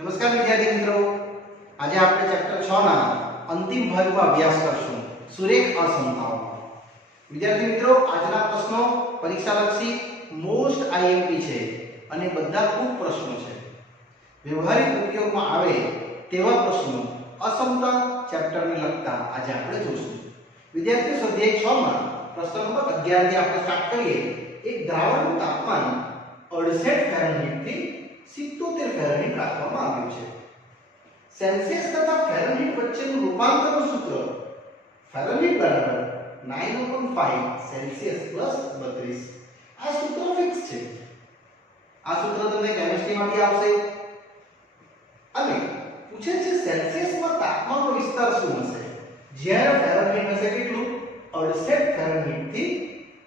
નમસ્કાર વિદ્યાર્થી મિત્રો, આજે આપણે ચેપ્ટર 6 ના અંતિમ ભાગમાં અભ્યાસ કરશું સુરેખ અસમતાઓ. વિદ્યાર્થી મિત્રો, આજના પ્રશ્નો પરીક્ષાલક્ષી મોસ્ટ આઈએમપી છે અને બધા ખૂબ પ્રશ્નો છે. વ્યવહારિક ઉપયોગમાં આવે તેવા પ્રશ્નો અસમતા ચેપ્ટરને લગતા આજે આપણે જોશું. વિદ્યાર્થીઓ, સ્વાધ્યાય 6 માં પ્રશ્ન નંબર 11 થી આપણે સ્ટાર્ટ કરીએ. એક દ્રાવણનું તાપમાન 68 ફેરનહીટ થી 77 ફેરનહીટ રાખવામાં આવ્યું છે. સેલ્સિયસ તથા ફેરનહીટ વચ્ચેનું રૂપાંતરનું સૂત્ર ફેરનહીટ બરાબર 9/5 સેલ્સિયસ પ્લસ 32. આ સૂત્ર ફિક્સ છે. આ સૂત્ર તમને કેમિસ્ટ્રીમાંથી આવશે અને પૂછે છે સેલ્સિયસમાં તાપમાનનો વિસ્તાર શું હશે જ્યારે ફેરનહીટ હશે કેટલું 68 ફેરનહીટ થી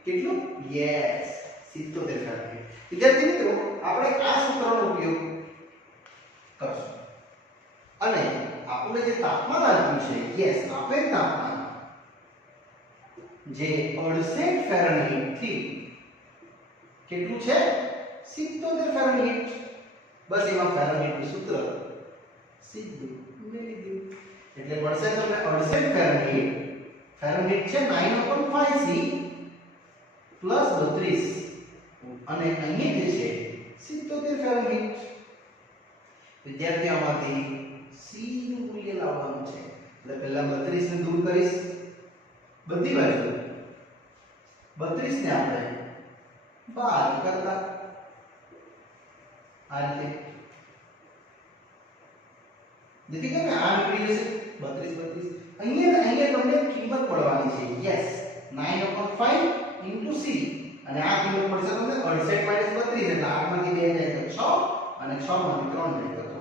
કેટલું યસ 77 ફેરનહીટ. વિદ્યાર્થી મિત્રો, આપણે આ સૂત્રનો ઉપયોગ કરશું અને આપણે જે તાપમાન આપ્યું છે યસ આપેલ તાપમાન જે 68 ફેરનહીટ થી કેટલું છે 77 ફેરનહીટ. બસ એમાં ફેરનહીટનું સૂત્ર સીધું મેળવી દો એટલે મળશે તમને 68 ફેરનહીટ. ફેરનહીટ છે 9/5 સી પ્લસ 32 અને અહીં જે છે 77 ફેરનહીટ. વિદ્યાર્થીઓમાંથી સી નું મૂલ્ય લાવવાનું છે એટલે પહેલા 32 ને દૂર કરીશ બધી બાજુ. 32 ને આપણે બહાર કરતા આ રીતે જેથી કરીને આ નીકળી જશે 32 અહીંયા તમને કિંમત મળવાની છે યસ 9/5 * c અને આ કિંમત મળશે તમને 68 - 32 એટલે 8 માંથી 2 જાય તો 6 અને 6 માંથી 3 જાય તો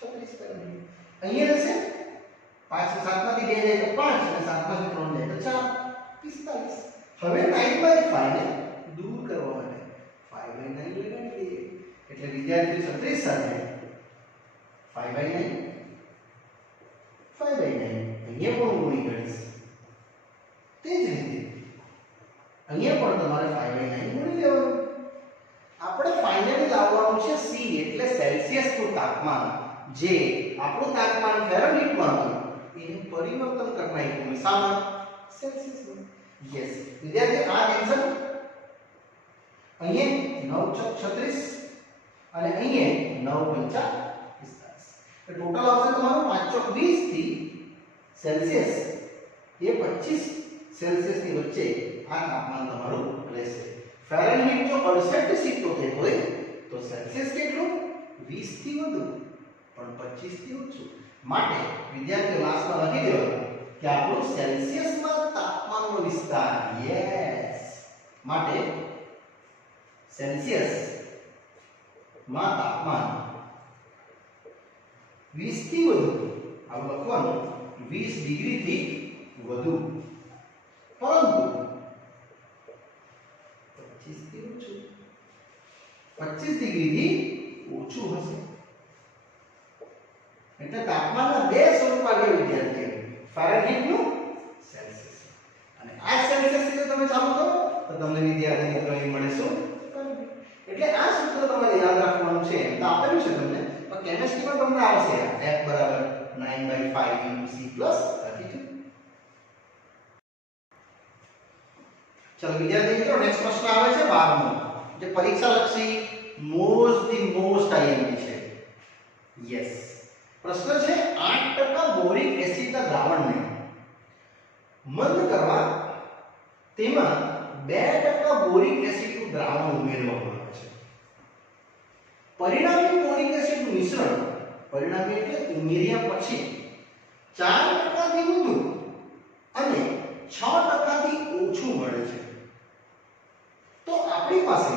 36 ફેરનહીટ. અહીંયા રહેશે 5 7 માંથી 2 જાય તો 5 અને 7 માંથી 3 જાય તો 4 45. હવે 9/5 ને દૂર કરવા માટે 5/9 લગાડી દઈએ એટલે વિદ્યાર્થી 36 સાથે 5/9 અહીંયા પણ ગુણી કરીશ. તે જ રીતે અહીંયા પણ તમારે 5/9 ગુણી લેવાનું. આપણે ફાઇનલી લાવવાનું છે સી એટલે સેલ્સિયસનું તાપમાન જે આપણું તાપમાન ફેરનહીટમાં હતું એને પરિવર્તન કરી નાખ્યું શામાં સેલ્સિયસમાં. યસ વિદ્યાર્થી, આ ટેન્શન અહીંયા 9 * 36 અને અહીંયા 9 × 5 ટોટલ આવશે તમારું 5 * 20 થી સેલ્સિયસ એ 25 સેલ્સિયસ ની વચ્ચે આ તાપમાન તમારું રહેશે. ફેરનહીટ જો 68 થી 77 હોય તો સેલ્સિયસ કેટલું 20 થી વધુ પણ 25 થી ઓછું. માટે વિદ્યાર્થીઓ લાસ્ટમાં લખી દેવાનું કે આપણું સેલ્સિયસમાં તાપમાનનો વિસ્તાર યસ માટે સેલ્સિયસ માં તાપમાન 20 થી વધુ આ લખવાનું 20 ડિગ્રી થી વધુ પરંતુ 25 થી ઓછું 25 ડિગ્રી થી ઓછું હશે. એટલે તાપમાનના બે સ્વરૂપ આવ્યા વિદ્યાર્થીઓ, ફેરનહીટનું સેલ્સિયસ અને આ સેલ્સિયસ થી તમે ચાલુ કરો તો તમને વિદ્યાર્થી મિત્રો અહીં મળે શું ફેરનહીટ. એટલે આ સૂત્ર તમારે યાદ રાખવાનું છે. તો આપેલું છે તમને પણ કેમિસ્ટ્રીમાં તમને આવશે F બરાબર 9/5 * c + 32. ચલો વિદ્યાર્થી મિત્રો, નેક્સ્ટ પ્રશ્ન આવે છે 12મો જે પરીક્ષા લક્ષી મોસ્ટ આઈએમપી છે. યસ પ્રશ્ન છે 8% બોરિક એસિડના દ્રાવણને મંદ કરવા તેમાં 2% બોરિક એસિડનું દ્રાવણ ઉમેરવામાં આવે છે. પરિણામી બોરિક એસિડનું મિશ્રણ પરિણામી એટલે ઉમેર્યા પછી 4% થી વધુ અને 6% થી ઓછું મળે છે. તો આપણી પાસે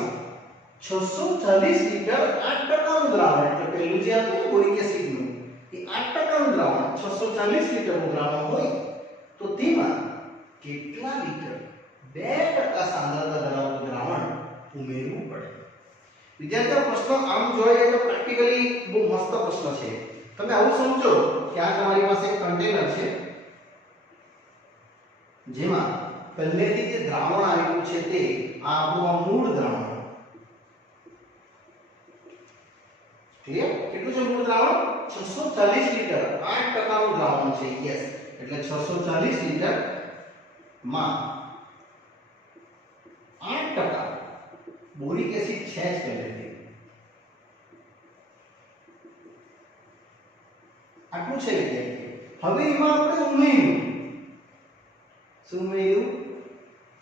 640 લિટર 8% નું દ્રાવણ એટલે પહેલું જે હતું બોરિક એસિડનું એ 8% નું દ્રાવણ 640 લિટરનું દ્રાવણ હોય તો તેમાં કેટલા લિટર 2% સાંદ્રતા ધરાવતું દ્રાવણ ઉમેરવું પડે. વિદ્યાર્થીઓ, પ્રશ્ન આમ જોઈએ તો પ્રેક્ટિકલી બહુ મસ્ત પ્રશ્ન છે. તમે આવું સમજો કે આ તમારી પાસે એક કન્ટેનર છે જેમાં પહેલેથી જે દ્રાવણ આવેલું છે તે આ આપણું મૂળ દ્રાવણ ક્લિયર? કેટલું છે મૂળ દ્રાવણ? 640 લિટર, 8% નું દ્રાવણ છે. યસ, એટલે 640 લિટર માં 8% બોરિક એસિડ છે જ પહેલેથી. આટલું છે વિદ્યાર્થી. હવે એમાં આપણે ઉમેર્યું. શું ઉમેર્યું?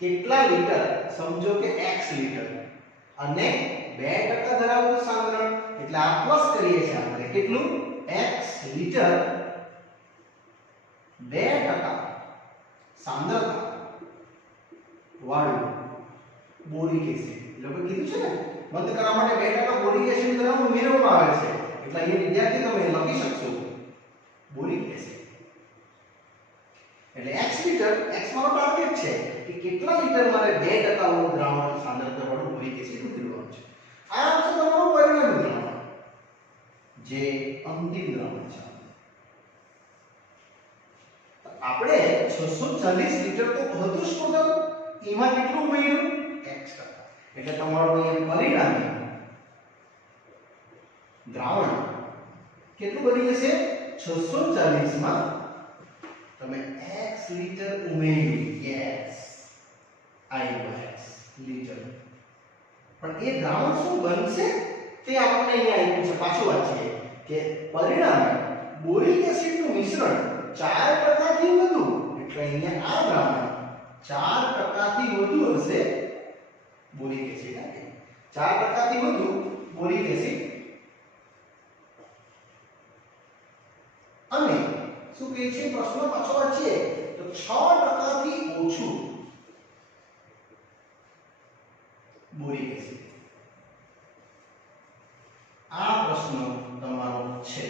કેટલા લિટર? સમજો કે x લિટર અને 2% ધરાવતું સાંદ્રણ, એટલે આ પ્લસ કરીએ છીએ આપણે. કેટલું? x લિટર 2% સાંદ્રતા વાળું બોરિક એસિડ. એટલે કીધું છે ને બંધ કરવા માટે 2% બોરિક એસિડ દ્રાવણ ઉમેરવામાં આવે છે. એટલે અહીં વિદ્યાર્થી તમે લખી શકશો બોરિક એસિડ. એટલે x લિટર, x મારો ટાર્ગેટ છે કે કેટલા લિટર મારે 2% વાળું દ્રાવણ સાંદ્રતા વાળું બોરિક એસિડ ઉમેરવાનું છે. આ આવશે તમારું પરિણામી દ્રાવણ, જે અંતિમ દ્રાવણ છે. આપણે 640 લિટર તો હતું જ ટોટલ, એમાં કેટલું ઉમેર્યું? x%. એટલે તમારું અહીંયા પરિણામી દ્રાવણ કેટલું બની જશે? 640 માં તમે x લિટર ઉમેર્યું. Yes, x litre. પણ એ દ્રાવણ શું બનશે તે આપણને અહીંયા આપ્યું છે. પાછું વાંચીએ કે પરિણામે બોરિક એસિડનું મિશ્રણ 4% થી વધુ, એટલે અહીંયા આ દ્રાવણ 4% થી વધુ હશે બોરિક એસિડ. 4% થી વધુ બોરિક એસિડ અને શું કહે છે પ્રશ્ન પાછો વાંચીએ તો 6% થી ઓછું બોરિક એસિડ. આ પ્રશ્ન તમારો છે.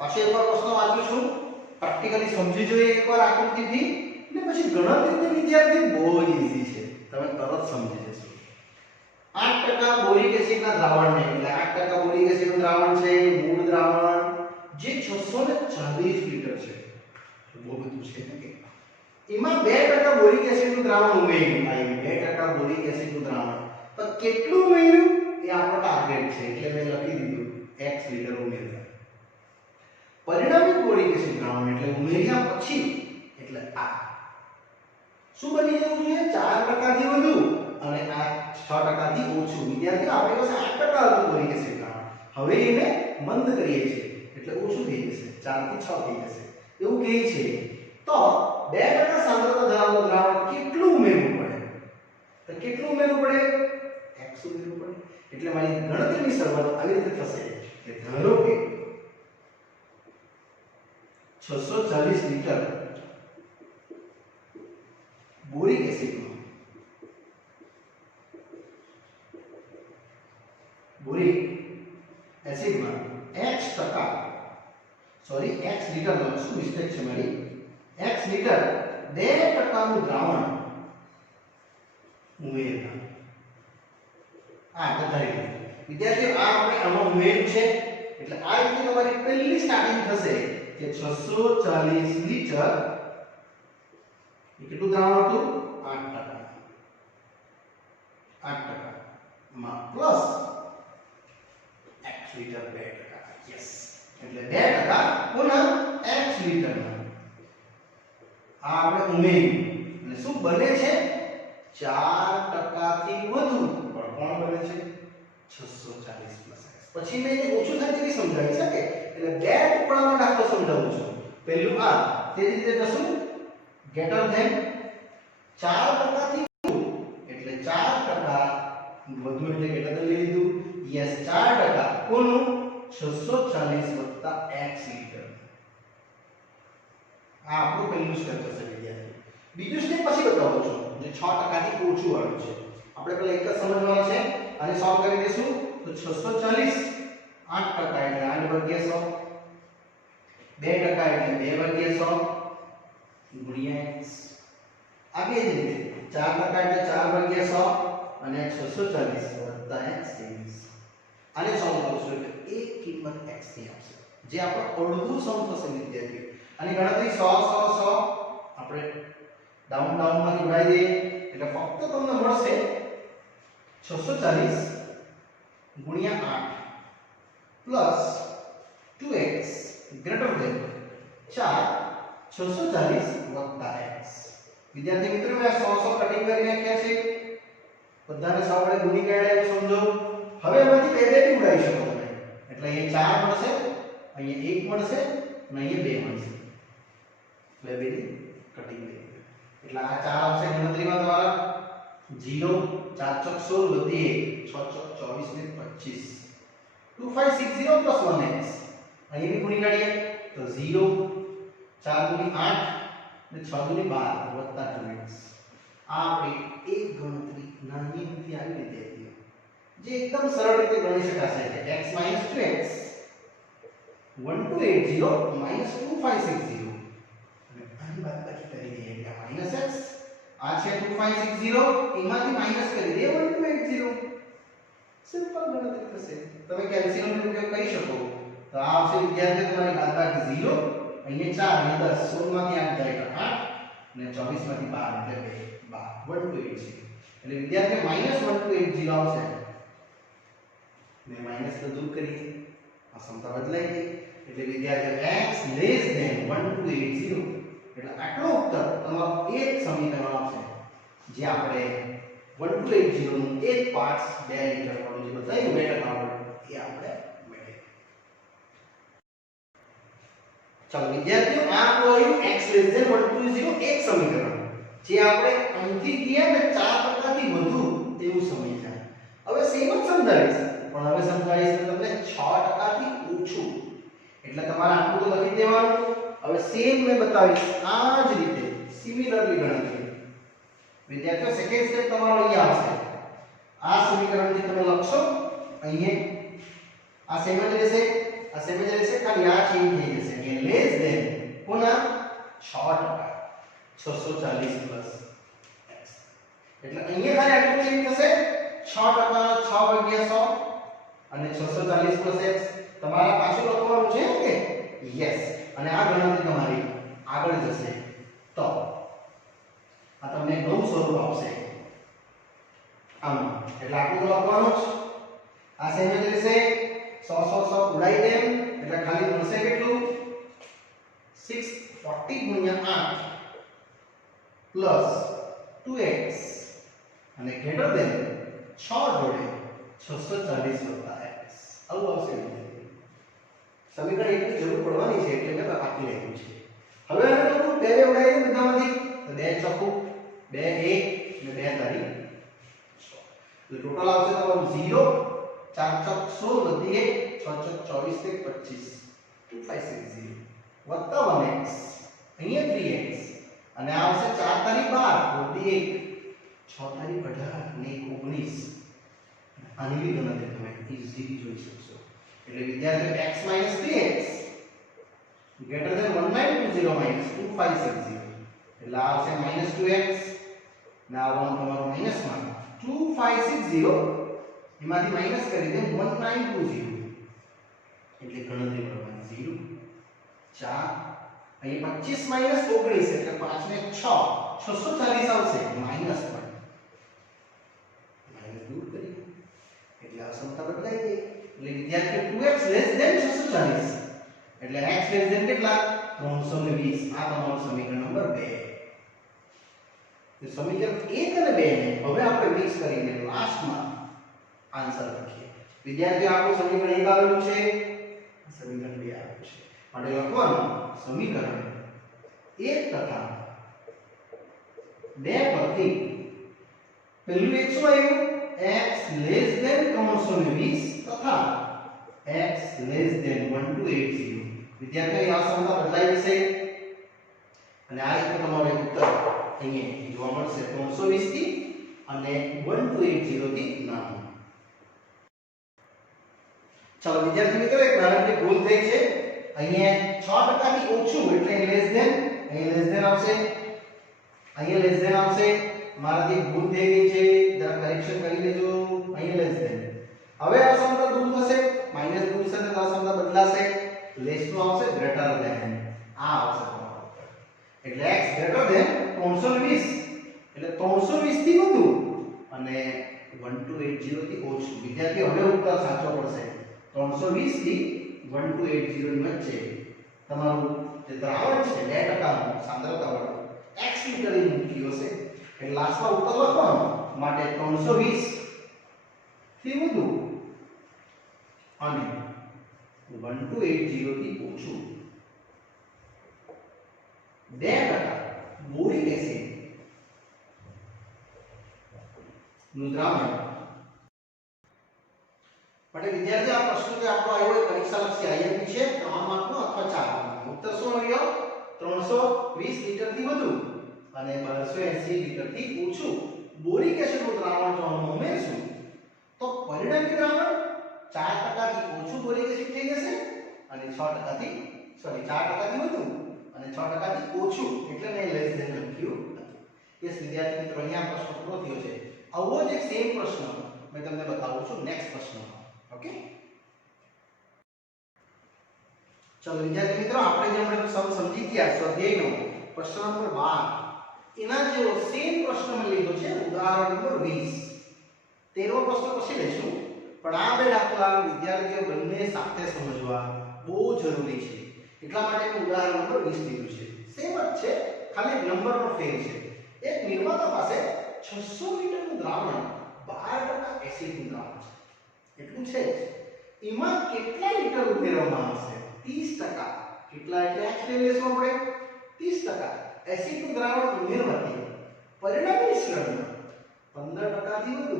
પાછો એકવાર પ્રશ્ન વાંચું, પ્રેક્ટિકલી સમજી જોઈએ એકવાર આકૃતિથી, ને પછી ગણતરી વિદ્યાર્થી બહુ જ ઈઝી છે, તમે તરત સમજી જશો. 8% બોરિક એસિડના દ્રાવણને, એટલે 8% બોરિક એસિડનું દ્રાવણ છે, મૂળ દ્રાવણ જે 640 લિટર છે. બહુ બધું છે કે એમાં 2% બોરિક એસિડનું દ્રાવણ ઉમેર્યું. આ 2% બોરિક એસિડનું દ્રાવણ તો કેટલું ઉમેર્યું એ આપણો ટાર્ગેટ છે, એટલે મેં લખી દીધું x લિટર ઉમેર્યા. પરિણામી બોરિક એસિડ દ્રાવણ એટલે ઉમેર્યા પછી, એટલે આ શું બની જવું જોઈએ? 4% થી વધુ અને આ 6% થી ઓછું. વિદ્યાર્થીઓ આપણી પાસે 8% હતું બોરિક એસિડ દ્રાવણ, હવે એને મંદ કરીએ છીએ એટલે ઓછું થઈ જશે, 4 થી 6 થઈ જશે એવું કહે છે. તો 2% સાંદ્રતા ધરાવતું દ્રાવણ કેટલું ઉમેરવું પડે? તો કેટલું ઉમેરવું પડે? x ઉમેરવું પડે. એટલે મારી ગણતરીની શરૂઆત આવી રીતે થશે કે ધારો કે 640 લિટર બોરિક એસિડમાં x લિટર નો શું મિસ્ટેક છે મારી? x લિટર 2% નું દ્રાવણ ઉમેરતા. આ બતાવી વિદ્યાર્થીઓ, આ આપણે આમાં ઉમેર્યું છે. એટલે આ રીતે તમારી પહેલી સ્ટાર્ટિંગ થશે કે 640 લિટર એ કેટલું દ્રાવણ હતું? 8% માં પ્લસ x લિટર 2%. યસ, એટલે 2% પુનઃ x લિટરમાં આ આપણે ઉમેર્યું એટલે શું બને છે? 4% થી વધુ. પણ કોણ બને છે? 640 પ્લસ x. પછી મેં જે ઓછું થાય તે સમજાવી શકે, એટલે બે ટુકડાનો દાખલો સમજાવું છું. પહેલું આ, તે જ રીતે કરશું ગ્રેટર ધેન 4% થી વધુ, એટલે 4% વધુ એટલે ગ્રેટર ધેન લઈ લીધું. યસ, 4% કોનું? 640 x લિટર. આ આપણું પહેલું સ્ટેપ હશે વિદ્યાર્થી. બીજું સ્ટેપ પછી બતાવું છું, જે 6% થી ઓછું વાળું છે. આપણે પહેલા એક જ સમજવાનું છે અને સોલ્વ કરી દઈશું. તો 640 8% એટલે 8 વર્ગીય 100, 2% એટલે 2 વર્ગીય 100 ગુણ્યા x. આગે જ રીતે 4% એટલે 4 વર્ગીય 100 અને 640 x સીરીઝ. આને સોલ્વ કરશું એટલે એક કિંમત x ની આવશે, જે આપણો અડધું સમ થશે વિદ્યાર્થીઓ. અને ગણતરી 100 100 100 આપણે ડાઉન માંથી ઉડાઈ દઈએ એટલે ફક્ત તમને મળશે 640 ગુણ્યા 8 પ્લસ 2x ગ્રેટર ધેન 4 640 વત્તા x. વિદ્યાર્થી મિત્રો મેં 100 કટિંગ કરી નાખ્યા છે, બધાને સાવડે ગુણી કાઢ્યા સમજો. હવે એમાંથી બે બે બી ઉડાવી શકો તમે, એટલે અહીંયા 4 મળશે, અહીંયા 1 મળશે અને અહીંયા 2 મળશે. બે બે કટિંગ થઈ ગયું એટલે આ 4 આવશે ગણતરીમાં તમારા 0 4 ચોક 16 વધી 1 6 ચોક 24 ને 25 2560 પ્લસ 1x. અહીં બી ગુણી કાઢીએ તો 0 4 ગુણી 8 ને 6 ગુણી 12 વત્તા 2x. આ આપણી એક ગણતરી નાની હતી આવી રીતે હતી, જે એકદમ સરળ રીતે ગણી શકાશે કે x 2x 1280 2560 અને આની બાદબાકી કરી દઈએ એટલે -x આ છે 2560 એમાંથી માઈનસ કરી દઈએ 1280. સિમ્પલ ગણતરી થશે. તમે કેલ્ક્યુલેટરનો ઉપયોગ કરી શકો તો આ આવશે વિદ્યાર્થીઓ તમારી બાદબાકી 0, અહીંયા 4 અને 10 16 માંથી 8 જાય તો 8 અને 24 માંથી 12 એટલે 1280. એટલે વિદ્યાર્થીઓ -1280 આવશે. ને માઈનસ તો દૂર કરીએ, આ સમતા બદલાઈ ગઈ એટલે વિદ્યાર્થીઓ x લેસ ધેન 1280 એટલે આટલો ઉત્તર તમારો એક સમીકરણ આવશે, જે આપણે 1280 નું એક પાર્ટ 2 લિટર વાળું જે બતાવ્યું 2 ટકા વાળું એ આપણે મેળવીએ. ચાલો વિદ્યાર્થીઓ આ આપણું x લેસ ધેન 1280 એક સમીકરણ, જે આપણે અહીંથી ગયા ને 4% થી વધુ તેવું સમજ્યા. હવે સેમ જ સમજાવીશ, પણ હવે સમજાવીશ કે તમને 6% થી ઓછું, એટલે તમારે આટલું તો લખી દેવાનું. હવે સેમ મેં બતાવીશ આ જ રીતે સિમિલરલી ગણતરી. વિદ્યાર્થીઓ સેકન્ડ સ્ટેપ તમારો અહીંયા આવશે. આ સમીકરણથી તમે લખશો અહીંયા આ સેમ જ રહેશે, આ સેમ જ રહેશે, ખાલી આ ચેન્જ થઈ જશે કે લેસ ધેન કોના 6% 640 પ્લસ x. એટલે અહીંયા ખાલી આટલું ચેન્જ થશે 6% 6 ભાગ્યા 100 અને 640 પ્લસ x. તમારા પાછું લખવાનું છે કે યસ, અને આ ગણતરી તમારી આગળ જશે તો આ તમને નવું સ્વરૂપ આપશે આમ. એટલે આટલું તો લખવાનું જ. આ સેમ જ રહેશે, 100 ઉડાઈ દેમ એટલે ખાલી મળશે કેટલું 640 ગુણ્યા 8 પ્લસ 2x અને ગ્રેટર ધેન 6 જોડે 640 વત્તા x. આવું આવશે. સમીકરણ એકની જરૂર પડવાની છે એટલે મેં બાકી રાખ્યું છે. હવે આને તો બે બે ઉડાઈ દે બધામાંથી, તો 2 ચોકુ 2 1 ને 2 તારી 6. તો ટોટલ આવશે તમારું 0 4 ચોક 16 વધી 1 6 ચોક 24 ને 25 2560 વત્તા 1x અહીંયા 3x અને આ આવશે 4 તારી 12 વધી 1 6 તારી 18 ને 19. આની બી ગણતરી તમે ઈઝીલી જોઈ શકશો. એટલે વિદ્યાર્થીઓ x 3x greater than 1920 2560 એટલે આવશે -2x ને આવવાનું તમારું માઈનસમાં 2560 એમાંથી માઈનસ કરી દે 1920 એટલે ગણતરી કરવાની 0 4 અહીં 25 - 19 એટલે 5 ને 6 640 આવશે માઈનસ પણ માઈનસ દૂર કરી એટલે આ સમતા બદલાઈ ગઈ. એટલે વિદ્યાર્થીઓ 2x લેસ ધેન 640 એટલે x લેસ ધેન કેટલા 320. આ તમારું સમીકરણ નંબર 2. તો સમીકરણ 1 અને 2 ને હવે આપણે મિક્સ કરીને લાસ્ટમાં આન્સર લખીએ. વિદ્યાર્થીઓ આપણું સમીકરણ 1 આવેલું છે, સમીકરણ 2 આવેલું છે. માટે લખવાનું સમીકરણ 1 તથા 2 પરથી પહેલું એક શું આવ્યું x લેસ ધેન 320 તથા x લેસ ધેન 1280. વિદ્યાર્થીઓ આ સમતા બદલાઈ જશે અને આ રીતે તમારો ઉત્તર અહીંયા જોવા મળશે 320 થી અને 1280 થી નાનું. ચાલો વિદ્યાર્થી મિત્રો એક નાનકડી ભૂલ થઈ છે. અહીંયા 6% થી ઓછું એટલે લેસ ધેન, અહીંયા લેસ ધેન આવશે, અહીંયા લેસ ધેન આવશે. મારાથી ભૂલ થઈ ગઈ છે, જરા કરેક્શન કરી લેજો. અહીંયા લેસ ધેન. હવે આ સમતા દૂર થશે, માઈનસ દૂર થશે તો આ સમતા બદલાશે. લેસ નું આવશે ગ્રેટર ધેન. આ આવશે તમારો એટલે x ગ્રેટર ધેન 320 એટલે 320 થી વધુ અને 1280 થી ઓછું. વિદ્યાર્થીઓ હવે ઉત્તર સાચો પડશે. 320 થી 1280 ની વચ્ચે તમારું જે દ્રાવણ છે 2% સાંદ્રતાવાળું x લિટર એ મૂક્યું હશે એટલે લાસ્ટમાં ઉત્તર લખવાનું માટે 320 થી વધુ અને 1280 થી ઓછું 2% બોરિક એસિડ નું દ્રાવણ માટે વિદ્યાર્થીઓ આ પ્રશ્ન જે આપણો આવ્યો એ પરીક્ષાલક્ષી આઈએમપી છે 3 માર્કનો અથવા 4 માર્કનો ઉત્તર શું આવ્યો 320 લિટર થી વધુ અને 280 લિટર થી ઓછું બોરિક એસિડનું દ્રાવણ જો અમે ઉમેરશું તો પરિણામી દ્રાવણ 4% થી ઓછું બોરિક એસિડ થઈ જશે અને 6% થી 4% થી વધુ અને 6% થી ઓછું એટલે મેં લેસ ધેન લખ્યું હતું યસ વિદ્યાર્થી મિત્રો અહીંયા પ્રશ્ન પૂરો થયો છે આવો જ એક સેમ પ્રશ્ન મેં તમને બતાવું છું નેક્સ્ટ પ્રશ્નમાં ઓકે ચલો વિદ્યાર્થી મિત્રો આપણે જે હમણાં સમ સમજી ગયા સ્વાધ્યાયનો પ્રશ્ન નંબર 12 એના જેવો સેમ પ્રશ્ન મેં લીધો છે ઉદાહરણ નંબર 20 13વો પ્રશ્ન પછી લઈશું પણ આ બે દાખલા વિદ્યાર્થીઓ બંને સાથે સમજવા બહુ જરૂરી છે એટલા માટે મેં ઉદાહરણ નંબર 20 લીધું છે સેમ જ છે ખાલી નંબરનો ફેર છે એક નિર્માતા પાસે 600 લિટરનું દ્રાવણ 12% એસિડનું દ્રાવણ છે એટલું છે એમાં કેટલા લિટર ઉમેરવામાં આવશે 30% કેટલા એટલે x લઈ લેશું આપણે 30% એસિડનું દ્રાવણ ઉમેરવાથી પરિણામી મિશ્રણમાં 15% થી વધુ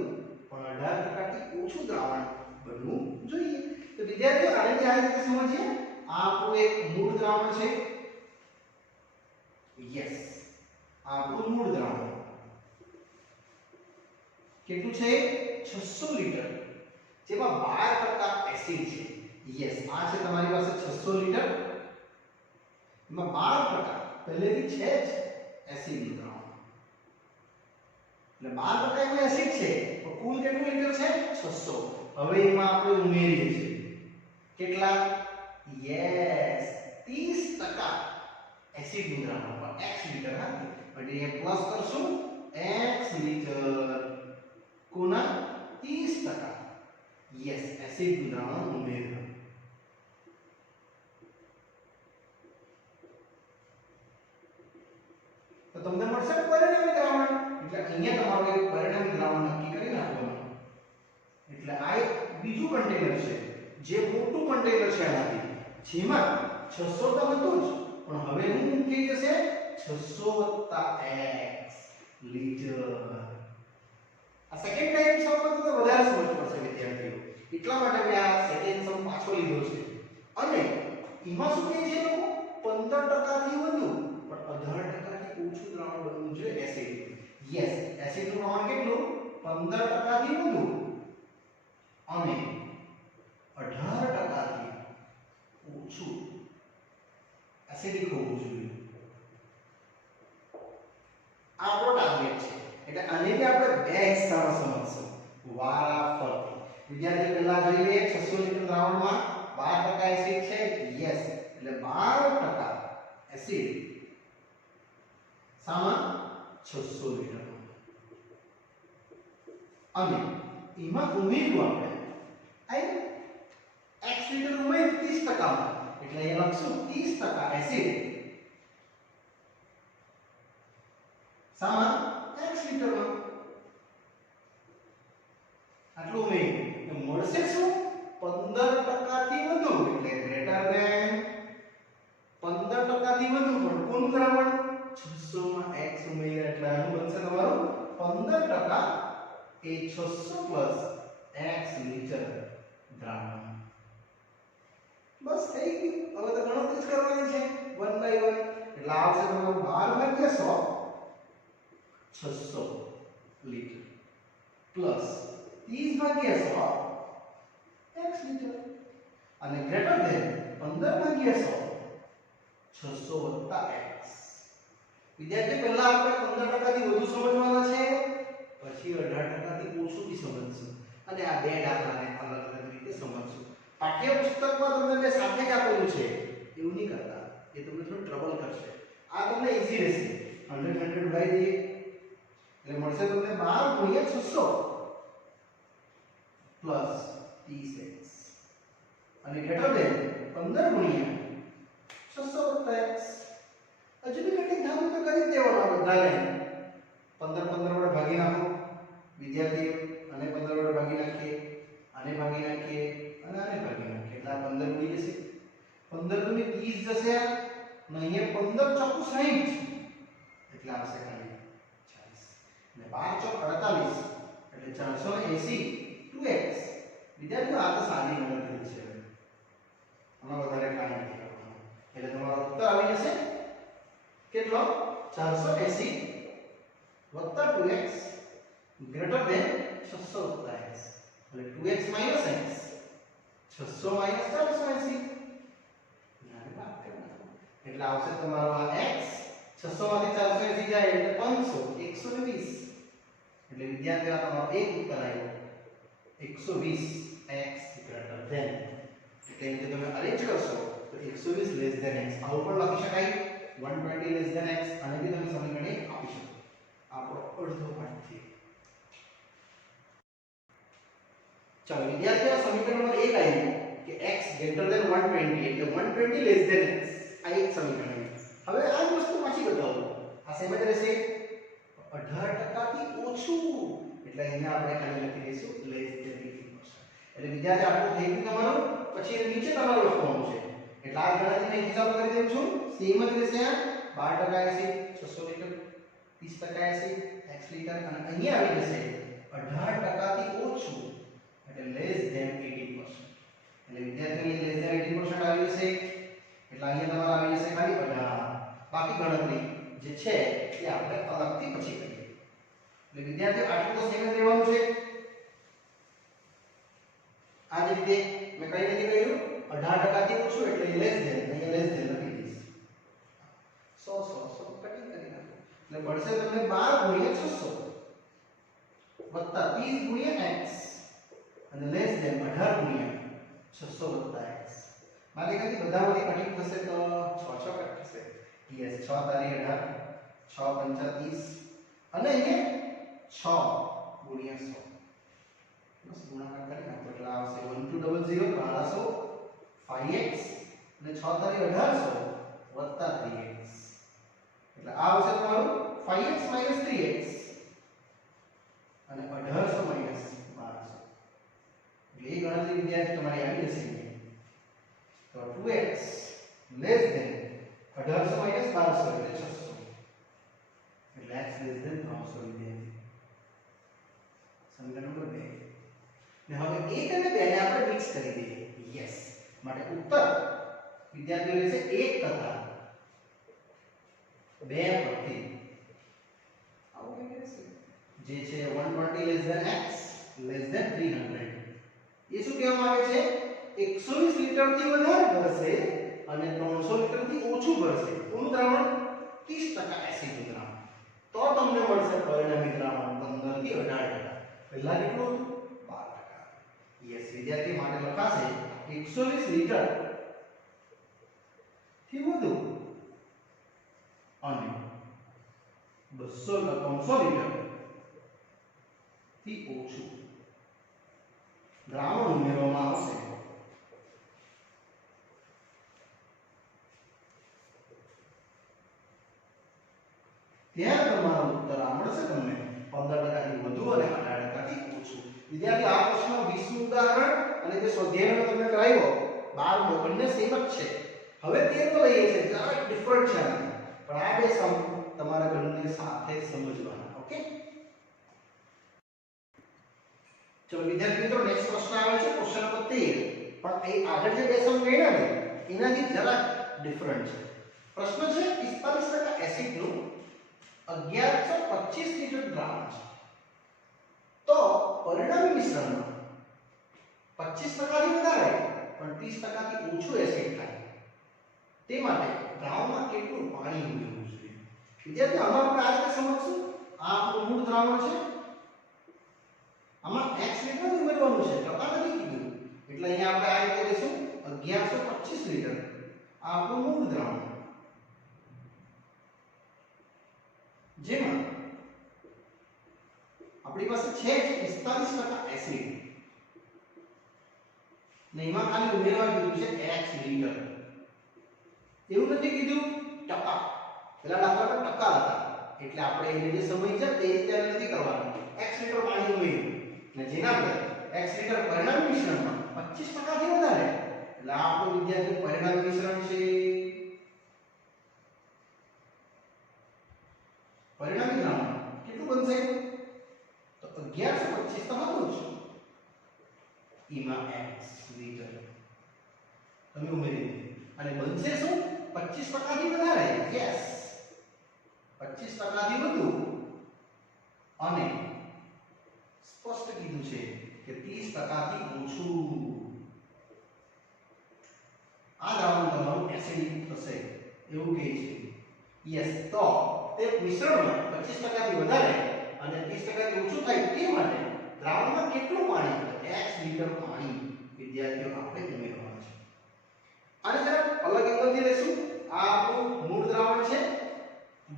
પણ 18% થી ઓછું દ્રાવણ બનવું જોઈએ તો વિદ્યાર્થીઓ આને આ રીતે સમજીએ આ આપણું એક મૂળ દ્રાવણ છે યસ આ આપણું મૂળ દ્રાવણ કેટલું છે 600 લિટર જેમાં 12% એસિડ છે યસ આ છે તમારી પાસે 600 લિટર એમાં 12% પહેલેથી છે જ એસિડનું દ્રાવણ એટલે 12% એમાં એસિડ છે તો કુલ કેટલું લિટર છે 600 હવે એમાં આપણે ઉમેરીએ છીએ કેટલા યસ 30% એસિડનું દ્રાવણ પર x લિટર હા એટલે એ પ્લસ કરશું x લિટર કોના 30% યસ એસિડનું દ્રાવણ ઉમેરવું તો તમને મળશે પરિણામી દ્રાવણ એટલે અહીંયા તમારું એક પરિણામી દ્રાવણ નક્કી કરી નાખવાનું એટલે આ એક બીજું કન્ટેનર છે જે મોટું કન્ટેનર છે આનાથી જેમાં 600 તો હતું જ પણ હવે શું થઈ જશે 600 x લિટર આ સેકન્ડ ટાઈમ સમ તો વધારે સમજ પડશે વિદ્યાર્થીઓ એટલા માટે મેં આ સેકન્ડ સમ પાછો લીધો છે અને એમાં શું કહે છે લોકો 15% થી વધુ પણ 18% થી ઓછું દ્રાવણ બનવું જોઈએ એસિડ યસ એસિડનું પ્રમાણ કેટલું 15% થી વધુ અને 18% થી ઓછું એસિડિક હોવું જોઈએ આ આપણો ટાર્ગેટ છે એટલે આને બી આપણે બે હિસ્સામાં સમજશું વારાફરતી વિદ્યાર્થીઓ પહેલા જોઈ લઈએ 600 લિટર દ્રાવણમાં 12% એસિડ છે યસ એટલે 12% એસિડ સામા 600 લિટર અને એમાં ઉમેર્યું આપણે x લિટર ઉમેર 30% માં એટલે અહીંયા લખશું 30% એસિડ સામા x લિટરમાં આટલું ઉમેર્યું તો મળશે શું 15% થી વધુ એટલે ગ્રેટર ધેન 15% થી વધુ પણ કોણ દ્રાવણ 600 માં x ઉમેર્યા એટલે આનું બનશે તમારું 15% એ 600 પ્લસ x લિટર દ્રાવણ બસ થઈ ગયું હવે તો ગણતરી જ કરવાની છે 1 બાય 1 એટલે આવશે તમારું 12/100 600 લિટર પ્લસ 30/100 x લિટર અને ગ્રેટર ધેન 15/100 600 x વિદ્યાર્થી પહેલા આપણે 15% થી વધુ સમજવાના છે પછી 18% થી ઓછું થી સમજશું અને આ બે દાખલાને અલગ અલગ રીતે સમજશું પાઠ્યપુસ્તકમાં તમને બે સાથે જ આપેલું છે એવું નહીં કરતા એ તમને થોડું ટ્રબલ કરશે આ તમને ઈઝી રહેશે 100 ઉડાઈ દઈએ એટલે મળશે તમને 12 × 600 પ્લસ 30x અને ગ્રેટર દેન 15 ગુણ્યા 600 x. હજુ બી કેટલી ધામ તો કરી દેવાનો બધાને 15 વડે ભાગી નાખો વિદ્યાર્થીઓ, અને 15 વડે ભાગી નાખીએ, આને ભાગી નાખીએ અને આને ભાગી નાખીએ એટલે આ 15 ઉડી જશે. 15 દુની 30 જશે અને અહીંયા 15 ચોક 60 એટલે આવશે ખાલી 40 અને 12 ચોક 48 એટલે 480 2x. વિદ્યાર્થીઓ આ તો સાદી ગણતરી છે, આમાં વધારે કાંઈ નથી કરવાનું. એટલે તમારો ઉત્તર આવી જશે કેટલો? 480 વત્તા 2x ગ્રેટર દેન 600 વત્તા x એટલે 2x માઈનસ x 600 માઈનસ 480 એટલે આવશે તમારો આ x 600 માંથી 480 જાય એટલે 500 120 એટલે વિદ્યાર્થીઓ આ તમારો એક ઉત્તર આવ્યો 120 x ગ્રેટર દેન. એટલે જો તમે અરેન્જ કરશો તો 120 લેસ દેન x આવું પણ લખી શકાય, 120 લેસ દેન x અને બી તમે સમીકરણ 1 આપી શકો. આપણો અડધો પાઠ છે. ચાલો વિદ્યાર્થીઓ સમીકરણ નંબર 1 આવ્યું કે x ગ્રેટર દેન 120 એટલે 120 લેસ દેન x આ એક સમીકરણ. હવે આ જ વસ્તુ પાછી બતાવો આ સેમ જ રહેશે 18% થી ઓછું એટલે અહીંયા આપણે ખાલી લખી દઈશું લેસ દેન 80%. એટલે વિદ્યાર્થી આટલું થઈ ગયું તમારું, પછી એ નીચે તમારે લખવાનું છે એટલે આ ગણતરીને હિસાબ કરી દઉં છું સેમ જ રહેશે. આ 12% 600 લિટર 30% x લિટર અને અહીંયા આવી જશે 18% થી ઓછું એટલે લેસ ધેન 80%. એટલે વિદ્યાર્થીઓને લેસ ધેન 80% આવી જશે એટલે અહીંયા તમારે આવી જશે ખાલી 18. બાકી ગણતરી જે છે એ આપણે અલગથી પછી કરીએ. એટલે વિદ્યાર્થીઓ આટલું તો સેમ જ રહેવાનું છે. આ જ રીતે મેં કઈ રીતે કર્યું 18% થી ઓછું એટલે લેસ ધેન, અહીંયા લેસ ધેન લખી દઈશ 100 કટિંગ કરી નાખો એટલે મળશે તમને 12 ગુણ્યા 600 વત્તા 30 ગુણ્યા x અને લેસ ધેન 18 ગુણ્યા 600 વત્તા x. મારે કઈ બધામાંથી કટિંગ થશે તો 6 કટ થશે. યસ 6 તારી 18 6 પંચા 30 અને અહીંયા 6 ગુણ્યા 100 બસ ગુણાકાર કરી નાખો એટલે આવશે 1200 1200 5x અને 6 તારી 1800 વત્તા 3x એટલે આ આવશે તમારું 5x 3x અને 1800 1200 એટલે એ ગણતરી વિદ્યાર્થી તમારી આવી જશે. તો 2x લેસ ધેન 1800 1200 એટલે 600 એટલે x લેસ ધેન 300 વિદ્યાર્થી. સમીકરણ નંબર 2 ને હવે 1 અને 2 ને આપણે મિક્સ કરી દઈએ. યસ માટે ઉત્તર વિદ્યાર્થીઓ રહેશે 1 તથા 2 પ્રતિ આવું કઈ રહેશે જે છે 120 less than x less than 300. એ શું કહેવામાં આવે છે 120 લિટર થી વધારે ભરશે અને 300 લિટર થી ઓછું ભરશે. કોનું દ્રાવણ 30% એસિડ દ્રાવણ તો તમને મળશે પરિણામી દ્રાવણ 15 થી 18%. પહેલા કેટલું હતું 12%. યસ વિદ્યાર્થી માટે લખાશે 120 લિટર થી વધુ અને 300 લિટર થી ઓછું દ્રાવણ ઉમેરવામાં આવશે. ત્યાં તમારો ઉત્તર આ મળશે તમને 15% થી વધુ અને 18% થી ઓછું. વિદ્યાર્થી આ પ્રશ્ન 20 નું ઉદાહરણ અને જે સ્વાધ્યાયનો તમને કરાવ્યો 12 બંને સેમ જ છે. હવે 13 લઈએ છે જરા ડિફરન્ટ છે પણ આ બે સમ તમારા ગણતરી સાથે સમજવાના. ઓકે ચલો વિદ્યાર્થી મિત્રો નેક્સ્ટ પ્રશ્ન આવે છે ક્વેશ્ચન નંબર 13 પણ એ આગળ જે બે સમ ગણ્યા ને એનાથી જરા ડિફરન્ટ છે. પ્રશ્ન છે 45% એસિડનું 1125 લિટર દ્રાવણ છે તો પરિણામી મિશ્રણમાં 25% થી વધારે પણ 30% થી ઓછું એસિડ થાય તે માટે દ્રાવણમાં કેટલું પાણી ઉમેરવું જોઈએ. વિદ્યાર્થી આમાં આપણે આ રીતે સમજશું. આ આપણું મૂળ દ્રાવણ છે, આમાં x લિટર ઉમેરવાનું છે, ટકા નથી કીધું એટલે અહીંયા આપણે આ રીતે લઈશું 1125 લિટર આ આપણું મૂળ દ્રાવણ જેમાં આપણી પાસે છે 45% એસિડ ને એમાં ખાલી ઉમેરવા કીધું છે x લીટર. એવું નથી કીધું ટકા. પેલા દાખલા પર ટકા હતા એટલે આપણે એને જે સમય છે તે રીતે નથી કરવાનું. x લીટર પાણી ઉમેર્યું ને જેના અંદર x લીટર પરિણામી મિશ્રણમાં 25% થી વધારે એટલે આ આપણું વિદ્યાર્થી પરિણામી મિશ્રણ છે. પરિણામી દ્રાવણ કેટલું બનશે તો 1125 તો હતું જ. એમાં x લીટર તમે ઉમેરી દો અને બનશે શું 25% થી વધારે. યસ 25% થી વધુ અને સ્પષ્ટ કીધું છે કે 30% થી ઓછું. આ દ્રાવણ તમારું એસિડિક થશે એવું કહે છે. યસ તો તે મિશ્રણમાં 25% થી વધારે અને 30% થી ઓછું થાય તે માટે દ્રાવણમાં કેટલું પાણી x લીટર પાણી વિદ્યાર્થીઓ આપણે ઉમેરવાનું છે. આને જરા અલગ એંગલથી લેશું. આ આપણું મૂળ દ્રાવણ છે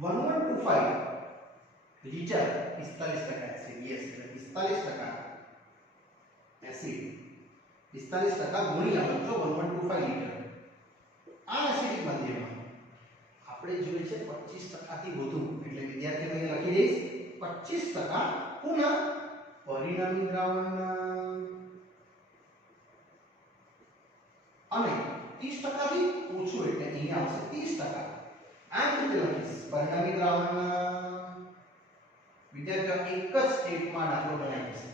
1125 લીટર 45% એસિડ. યસ એટલે 45% એસિડ 45% ગુણ્યા લખજો 1125 લીટર. આ એસિડિક માધ્યમમાં આપણે જોઈએ છે 25% થી વધુ એટલે વિદ્યાર્થીઓ અહીં લખી દઈશ 25% પુનઃ પરિણામી દ્રાવણના અને 30% થી ઓછું એટલે અહીંયા આવશે 30%. આ રીતે લખીશ પરિણામી દ્રાવણના. વિદ્યાર્થીઓ એક જ સ્ટેપમાં દાખલો બનાવ્યો છે.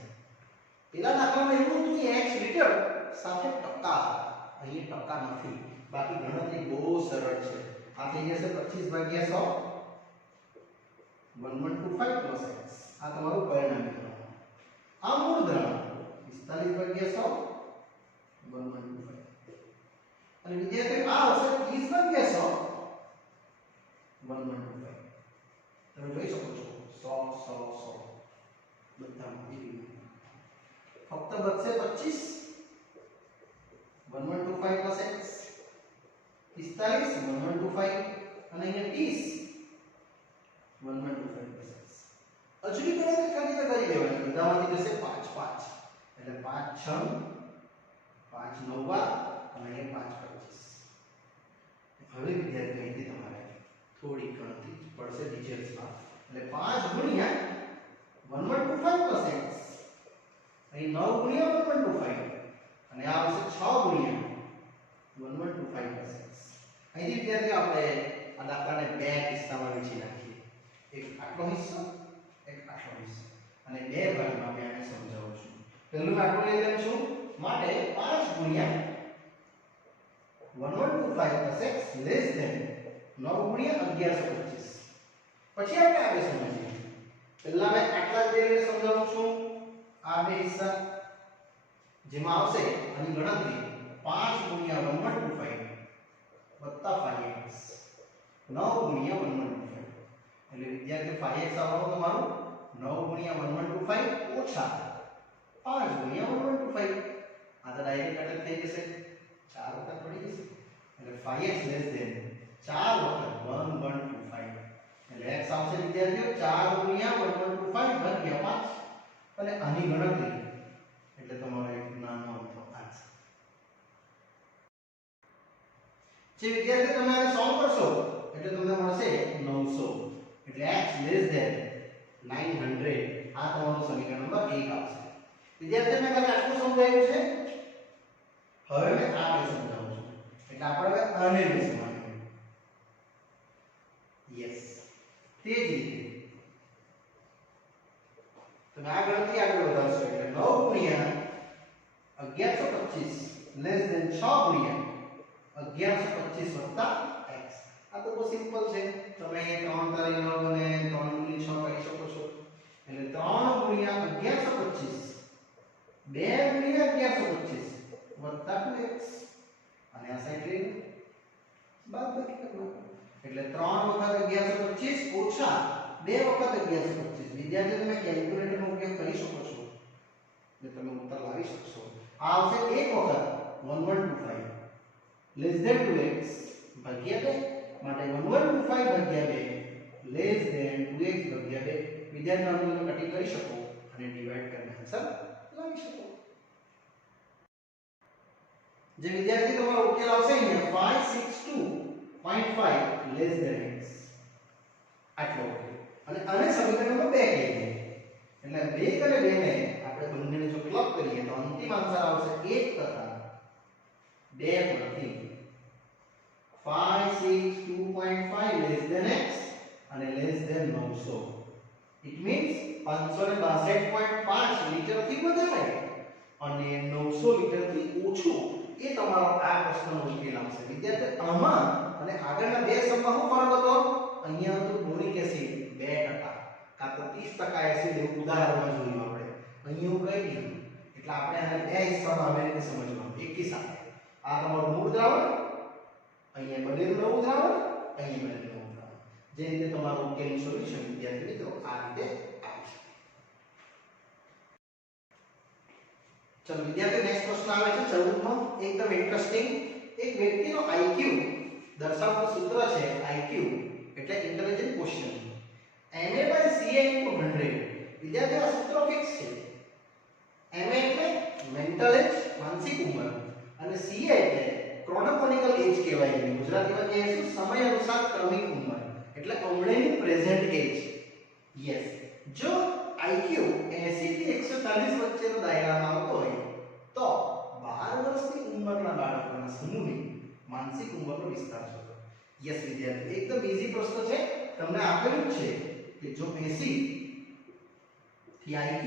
પેલા દાખલામાં એવું હતું કે x લીટર સાથે ટકા. અહીં ટકા નથી. બાકી ગણતરી બહુ સરળ છે. આ થઈ જશે 25/100 1125 + x. આ તમારું પરિણામી દ્રાવણ. આ મૂળ દ્રાવણ 45/100 1125 અને વિદ્યાર્થીઓ આ હશે 30/100 1125. તમે જોઈ શકો છો 100 બધા મળી ગયું. ફક્ત બચશે 25 1125 + x 45 1125 અને અહીંયા 30 1125 + x. અજરી ગણતરી ખાલી તો કરી દેવાની. બધામાંથી જશે 5 5 એટલે 5 6 5 9 અને અહીંયા 5 25. હવે વિદ્યાર્થીઓ અહીંથી તમારે થોડી ગણતરી પડશે ડિટેલ્સમાં. એટલે 5 ગુણ્યા 1125 + x અહીં 9 ગુણ્યા 1125 અને આ આવશે 6 ગુણ્યા 1125 + x. અહીંથી વિદ્યાર્થીઓ આપણે આ દાખલાને બે કિસ્સામાં વહેંચી નાખીએ. એક આટલો હિસ્સો એક આટલો હિસ્સો અને બે ભાગમાં આપણે આને સમજાવું છું. પહેલું આટલું લઈ લઉં છું માટે 5 ગુણ્યા 1125 + x લેસ ધેન 9 ગુણ્યા 1125. પછી આપણે આગળ સમજીએ. પહેલા મેં આટલા જ બે સમજાવું છું. આ બે હિસ્સા જેમાં આવશે આની ગણતરી 5 ગુણ્યા 1125 વત્તા 5x 9 ગુણ્યા 1125 એટલે વિદ્યાર્થીઓ 5x આવવાનું તમારું 9 ગુણ્યા 1125 ઓછા 5 ગુણ્યા 1125. આ તો ડાયરેક્ટ કટ થઈ જશે. 4 વખત પડી જશે એટલે 5x લેસ ધેન 4 વખત 1125 એટલે x આવશે વિદ્યાર્થીઓ 4 ગુણ્યા 1125 ભાગ્યા 5 અને આની ગણતરી એટલે તમારો એક નાનો અંક આ છે. જે વિદ્યાર્થીઓ તમે આને સોલ્વ કરશો એટલે તમને મળશે 900 એટલે x લેસ ધેન 900. આ તમારું સમીકરણ નંબર 1 આવશે. વિદ્યાર્થીઓ મેં ખાલી આટલું સમજાવ્યું છે. હવે મેં આ બે સમજાવું છું એટલે આપણે હવે આને બે સમજાવવાનું. યસ તે જ રીતે તમે આ ગણતરી આગળ વધારશો એટલે 9 ગુણ્યા 1125 લેસ ધેન 6 ગુણ્યા 1125 વત્તા x. આ તો બહુ સિમ્પલ છે. તમે 3 તારી 9 અને 3 ગુણ્યા 6 કરી શકો છો એટલે 3 ગુણ્યા 1125 2 ગુણ્યા 1125 વત્તા 2x અને આ સાઈડ લઈને બાદબાકી કરવાનું એટલે 3 વખત 1125 ઓછા 2 વખત 1125. વિદ્યાર્થીઓ તમે કેલ્ક્યુલેટરનો ઉપયોગ કરી શકો છો એટલે તમે ઉત્તર લાવી શકશો. આ આવશે 1 વખત 1125 લેસ ધેન 2x ભાગ્યા 2 માટે 1125 ભાગ્યા 2 લેસ ધેન 2x ભાગ્યા 2. વિદ્યાર્થીઓ તમે કટિંગ કરી શકો અને ડિવાઇડ કરીને આન્સર લાવી શકો. જે વિદ્યાર્થી તમારો ઉકેલ આવશે અહીંયા 562.5 લેસ ધેન x આટલો ઉકેલ. અને આને સમીકરણમાં 2 કહી દઈએ એટલે 2 અને 2 ને આપણે બંનેને જો ક્લબ કરીએ તો અંતિમ આન્સર આવશે 1 તથા 2 પરથી 562.5 લેસ ધેન x અને લેસ ધેન 900. ઇટ મીન્સ 562.5 લીટરથી વધારે અને 900 લીટરથી ઓછું એ તમારો આ પ્રશ્નનો ઉકેલ આવશે. વિદ્યાર્થી આમાં અને આગળના બે સમમાં શું ફરક હતો? અહીંયા તો બોરિક એસિડ 2% કાં તો 30% એસિડ એવું ઉદાહરણમાં જોયું આપણે. અહીંયા એવું કઈ નહીં એટલે આપણે આને બે હિસ્સામાં આવી રીતે સમજવાનું એકી સાથે. આ તમારું મૂળ દ્રાવણ, અહીંયા બનેલું નવું દ્રાવણ, અહીંયા બનેલું નવું દ્રાવણ. જે રીતે તમારું ઉકેલનું સોલ્યુશન વિદ્યાર્થી મિત્રો આ રીતે આવી શકે. ચલો વિદ્યાર્થી નેક્સ્ટ પ્રશ્ન આવે છે 14મો. એકદમ ઇન્ટરેસ્ટિંગ. એક વ્યક્તિનો IQ દર્શાવતું સૂત્ર છે IQ એટલે ઇન્ટેલિજન્ટ ક્વેશ્ચન MA/CA * 100. વિદ્યાર્થી આ સૂત્ર ફિક્સ છે. MA એટલે મેન્ટલ એજ માનસિક ઉંમર અને CA એટલે ક્રોનોકોનિકલ એજ કહેવાય છે. ગુજરાતીમાં કહીશું સમય અનુસાર ક્રમિક ઉંમર એટલે અમળેની પ્રેઝન્ટ એજ. યસ, જો IQ 80 થી 140 વચ્ચેનો દાયરામાં આવતો હોય તો 12 વર્ષની ઉંમરના બાળકોના સમૂહની માનસિક ઉંમરનો વિસ્તાર શોધો. યસ વિદ્યાર્થી, એકદમ ઈઝી પ્રશ્ન છે. તમને આપેલું છે કે જો 80 થી IQ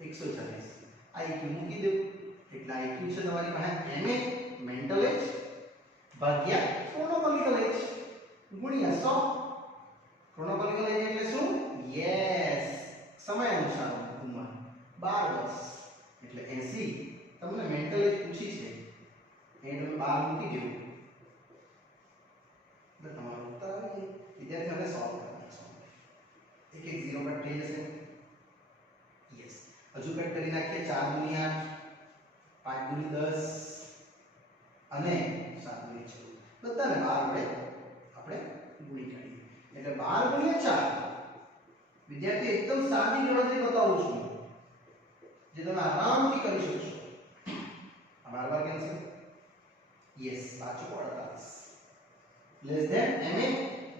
140 IQ મૂકી દો એટલે IQ છે તમારી પાસે MA મેન્ટલ એજ ભાગ્યા ક્રોનોકોનિકલ એજ ગુણ્યા 100. ક્રોનોકોનિકલ એજ એટલે શું? યસ, સમય અનુસાર ઉંમર 12 વર્ષ એટલે 80. તમને મેન્ટલ એજ પૂછી છે એ તમે 12 મૂકી દો એટલે તમારો ઉત્તર આવી ગયો. વિદ્યાર્થીઓને સોલ્વ કરવાનો છે. એક 0 કટ થઈ જશે. યસ, હજુ કટ કરી નાખીએ. 4 ગુણ્યા 8 5 ગુણ્યા 10 અને 7 ગુણ્યા 6 બધાને 12 વડે આપણે ગુણી કાઢીએ એટલે 12 ગુણ્યા 4. વિદ્યાર્થી એકદમ સાદી ગણતરી બતાવું છું જે તમે આરામથી કરી શકશો. આ 12 કેન્સલ. યસ, પાછો 48 લેસ ધેન MA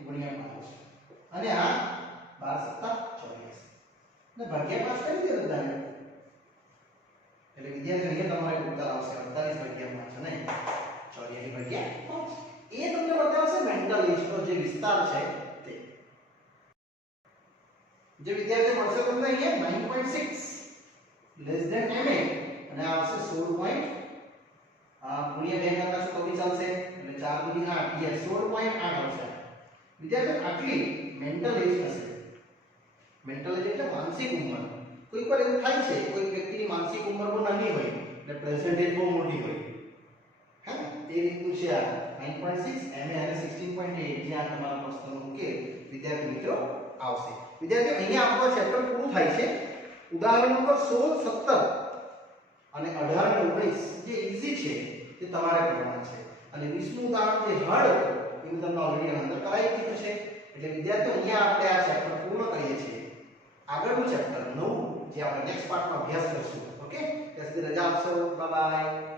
ગુણ્યા 5 અને આ 12 * 7 = 84 ને ભાગ્યા 5 કરી દે બધાને એટલે વિદ્યાર્થી અહીંયા તમારે ઉત્તર આવશે 48 ભાગ્યા 5 નહીં 84 ભાગ્યા 5. એ તમને બતાવશે મેન્ટલ એજનો જે વિસ્તાર છે તે. જે વિદ્યાર્થી મળશે તમને અહીંયા 9.6 લેસ ધેન MA અને આવશે 16. ગુણ્યા 2 કરતા તો બી ચાલશે એટલે 4 ગુણ્યા 8 યસ 16.8 આવશે. વિદ્યાર્થી આટલી મેન્ટલ એજ હશે. મેન્ટલ એજ એટલે માનસિક ઉંમર. કોઈ પર એવું થાય છે કોઈ વ્યક્તિની માનસિક ઉંમર બહુ નાની હોય એટલે પ્રેઝન્ટ એજ બહુ મોટી હોય. હા, એ રીતનું છે આ 9.6 MA અને 16.8 જ્યાં તમારા પ્રશ્નનો ઉકેલ વિદ્યાર્થી મિત્રો આવશે. વિદ્યાર્થીઓ અહીંયા આપણો ચેપ્ટર પૂરું થાય છે. ઉદાહરણ નંબર 16 17 અને 18 અને 19 જે ઈઝી છે તે તમારે કરવાના છે અને 20મું ઉદાહરણ જે હાર્ડ હતું એવું તમને ઓલરેડી અંદર કરાવી દીધું છે. એટલે વિદ્યાર્થીઓ અહીંયા આપણે આ ચેપ્ટર પૂર્ણ કરીએ છીએ. આગળનું ચેપ્ટર 9 જે આપણે નેક્સ્ટ પાર્ટમાં અભ્યાસ કરશું. ઓકે, ત્યાં સુધી રજા આપશો. Bye bye.